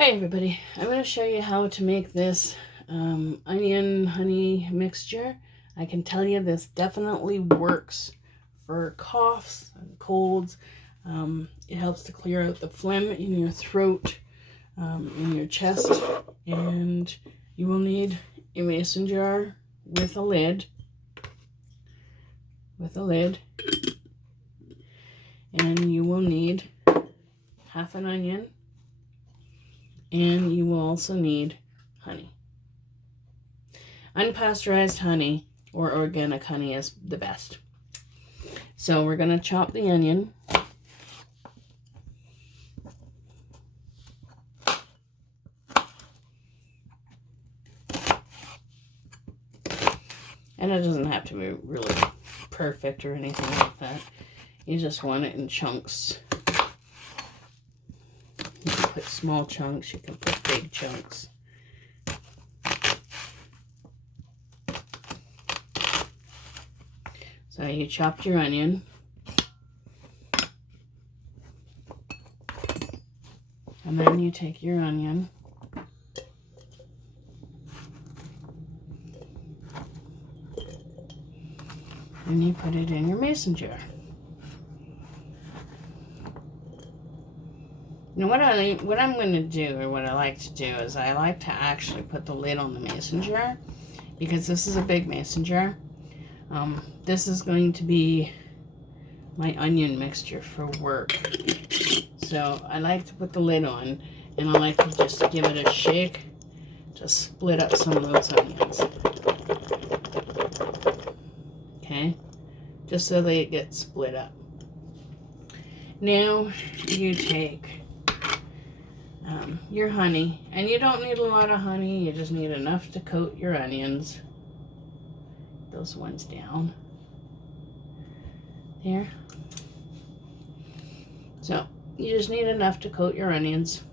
Hi everybody, I'm going to show you how to make this onion honey mixture. I can tell you this definitely works for coughs and colds. It helps to clear out the phlegm in your throat, in your chest, and you will need a mason jar with a lid, and you will need half an onion. And you will also need honey. Unpasteurized honey or organic honey is the best. So we're going to chop the onion. And it doesn't have to be really perfect or anything like that. You just want it in chunks. You can put small chunks, you can put big chunks. So you chopped your onion. And then you take your onion. And you put it in your mason jar. Now what I'm going to do, or what I like to do, is I like to actually put the lid on the mason jar, because this is a big mason jar. This is going to be my onion mixture for work. So I like to put the lid on, and I like to just give it a shake to split up some of those onions. Okay, just so they get split up. Now you take your honey, and you don't need a lot of honey, you just need enough to coat your onions. Those ones down there. So you just need enough to coat your onions.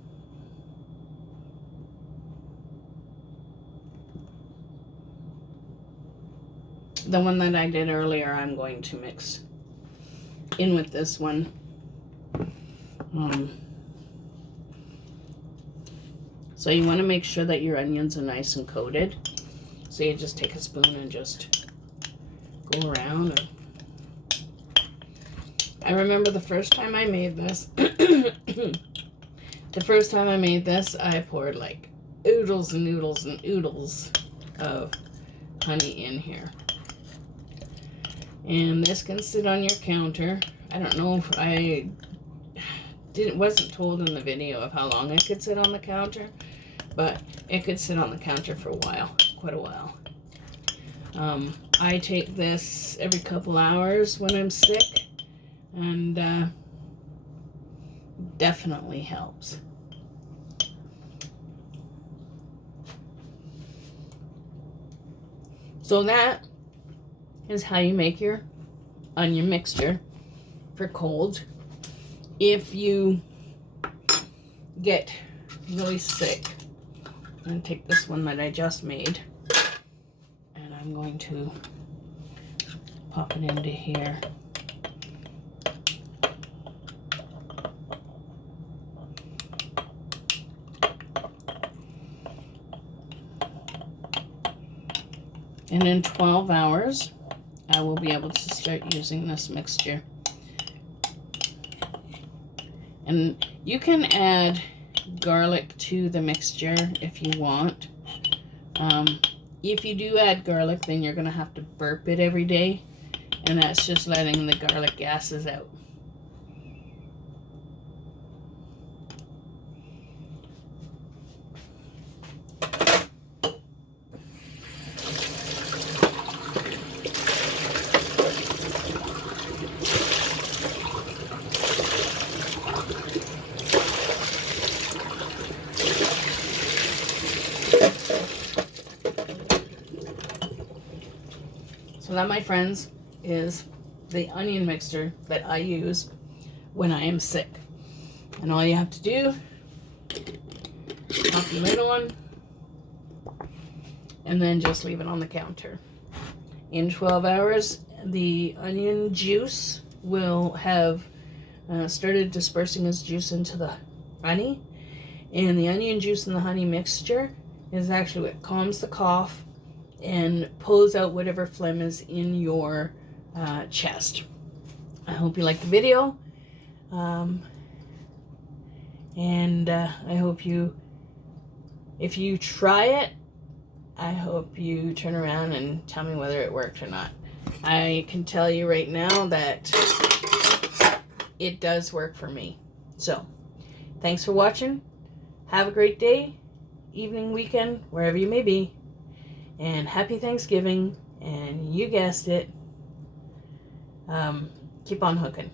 The one that I did earlier, I'm going to mix in with this one. So you want to make sure that your onions are nice and coated. So you just take a spoon and just go around. I remember the first time I made this, I poured like oodles and oodles and oodles of honey in here. And this can sit on your counter. I don't know if wasn't told in the video of how long it could sit on the counter, but it could sit on the counter for a while, quite a while. I take this every couple hours when I'm sick, and definitely helps. So that is how you make your onion mixture for cold. If you get really sick, I'm going to take this one that I just made, and I'm going to pop it into here. And in 12 hours, I will be able to start using this mixture. And you can add garlic to the mixture if you want. If you do add garlic, then you're going to have to burp it every day, and that's just letting the garlic gases out. So that, my friends, is the onion mixture that I use when I am sick. And all you have to do, pop your lid on, and then just leave it on the counter. In 12 hours, the onion juice will have started dispersing its juice into the honey, And the onion juice and the honey mixture is actually what calms the cough and pulls out whatever phlegm is in your chest. I hope you liked the video. And I hope if you try it, I hope you turn around and tell me whether it worked or not. I can tell you right now that it does work for me. So, thanks for watching. Have a great day, evening, weekend, wherever you may be. And happy Thanksgiving. And you guessed it, keep on hooking.